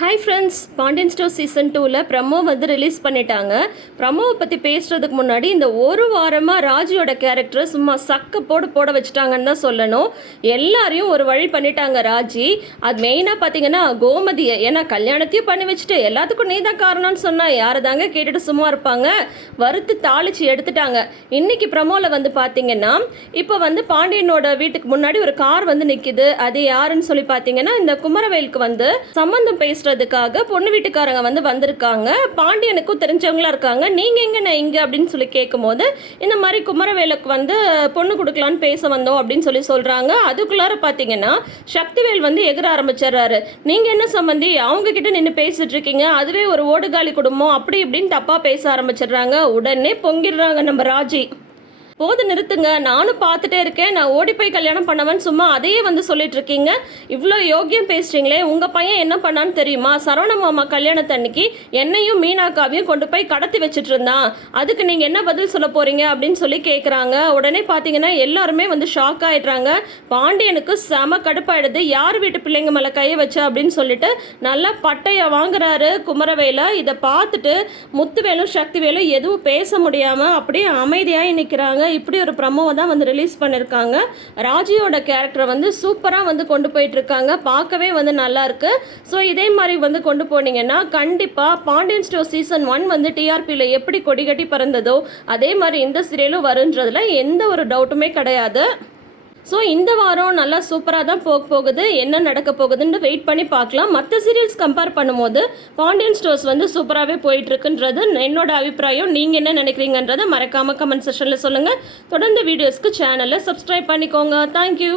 Hi friends Pandian store season டூவில் promo வந்து release பண்ணிட்டாங்க. ப்ரமோவை பற்றி பேசுகிறதுக்கு முன்னாடி இந்த ஒரு வாரமாக ராஜியோட கேரக்டர் சும்மா சக்க போடு போட வச்சுட்டாங்கன்னு தான் சொல்லணும். எல்லாரையும் ஒரு வழி பண்ணிட்டாங்க ராஜி. அது மெயினாக பார்த்தீங்கன்னா கோமதியை. ஏன்னா கல்யாணத்தையும் பண்ணி வச்சுட்டு எல்லாத்துக்கும் நீ தான் காரணம்னு சொன்னால் யாரை தாங்க கேட்டுட்டு சும்மா இருப்பாங்க. வறுத்து தாளிச்சு எடுத்துட்டாங்க. இன்னைக்கு ப்ரமோவில் வந்து பார்த்தீங்கன்னா இப்போ வந்து பாண்டியனோட வீட்டுக்கு முன்னாடி ஒரு கார் வந்து நிற்கிது அது யாருன்னு சொல்லி பார்த்தீங்கன்னா இந்த குமரவேலுக்கு வந்து சம்மந்தம் பேசுகிற பேசுறதுக்காக பொண்ணு வீட்டுக்காரங்க வந்து வந்திருக்காங்க. பாண்டியனுக்கும் தெரிஞ்சவங்களா இருக்காங்க. நீங்க எங்க நான் இங்க அப்படின்னு சொல்லி கேட்கும்போது இந்த மாதிரி குமரவேலுக்கு வந்து பொண்ணு கொடுக்கலான்னு பேச வந்தோம் அப்படின்னு சொல்லி சொல்றாங்க. அதுக்குள்ளார பார்த்தீங்கன்னா சக்திவேல் வந்து எகிர ஆரம்பிச்சிடுறாரு. நீங்க என்ன சம்பந்தி? அவங்க கிட்ட நின்று பேசிட்டு இருக்கீங்க. அதுவே ஒரு ஓடுகாலி குடும்பம். அப்படி இப்படின்னு தப்பா பேச ஆரம்பிச்சிடுறாங்க. உடனே பொங்கிடுறாங்க நம்ம ராஜி. போது நிறுத்துங்க. நானும் பார்த்துட்டே இருக்கேன். நான் ஓடி போய் கல்யாணம் பண்ணவன் சும்மா அதையே வந்து சொல்லிட்டு இருக்கீங்க. இவ்வளோ யோக்கியம் பேசுறீங்களே. உங்க பையன் என்ன பண்ணான்னு தெரியுமா? சரவண மாமா கல்யாணத்தன்னைக்கு என்னையும் மீனாக்காவையும் கொண்டு போய் கடத்தி வச்சுட்டு இருந்தான். அதுக்கு நீங்க என்ன பதில் சொல்ல போறீங்க அப்படின்னு சொல்லி கேட்குறாங்க உடனே பார்த்தீங்கன்னா எல்லாருமே வந்து ஷாக் ஆயிடுறாங்க. பாண்டியனுக்கு செம கடுப்பாயிடுது. யார் வீட்டு பிள்ளைங்க மேலே கையை வச்சா அப்படின்னு சொல்லிட்டு நல்லா பட்டையை வாங்குறாரு குமரவேலா. இதை பார்த்துட்டு முத்துவேலும் சக்திவேலும் எதுவும் பேச முடியாமல் அப்படியே அமைதியாகி நிற்கிறாங்க இப்படி ஒரு ப்ரமோவை தான் வந்து ரிலீஸ் பண்ணியிருக்காங்க ராஜியோட கேரக்டரை வந்து சூப்பராக வந்து கொண்டு போயிட்டுருக்காங்க. பார்க்கவே வந்து நல்லாயிருக்கு ஸோ இதே மாதிரி வந்து கொண்டு போனீங்கன்னா கண்டிப்பாக பாண்டியன் ஸ்டோர் சீசன் ஒன் வந்து டிஆர்பியில் எப்படி கொடிகட்டி பறந்ததோ அதே மாதிரி இந்த சீரியலும் வருன்றதில் எந்த ஒரு டவுட்டுமே கிடையாது. ஸோ இந்த வாரம் நல்லா சூப்பராக தான் போக போகுது. என்ன நடக்க போகுதுன்னு வெயிட் பண்ணி பார்க்கலாம். மற்ற சீரியல்ஸ் கம்பேர் பண்ணும்போது பாண்டியன் ஸ்டோர்ஸ் வந்து சூப்பராகவே போயிட்டுருக்குன்றது என்னோட அபிப்பிராயம். நீங்கள் என்ன நினைக்கிறீங்கன்றதை மறக்காமல் கமெண்ட் செஷனில் சொல்லுங்கள் தொடர்ந்து வீடியோஸ்க்கு சேனலை சப்ஸ்கிரைப் பண்ணிக்கோங்க. தேங்க்யூ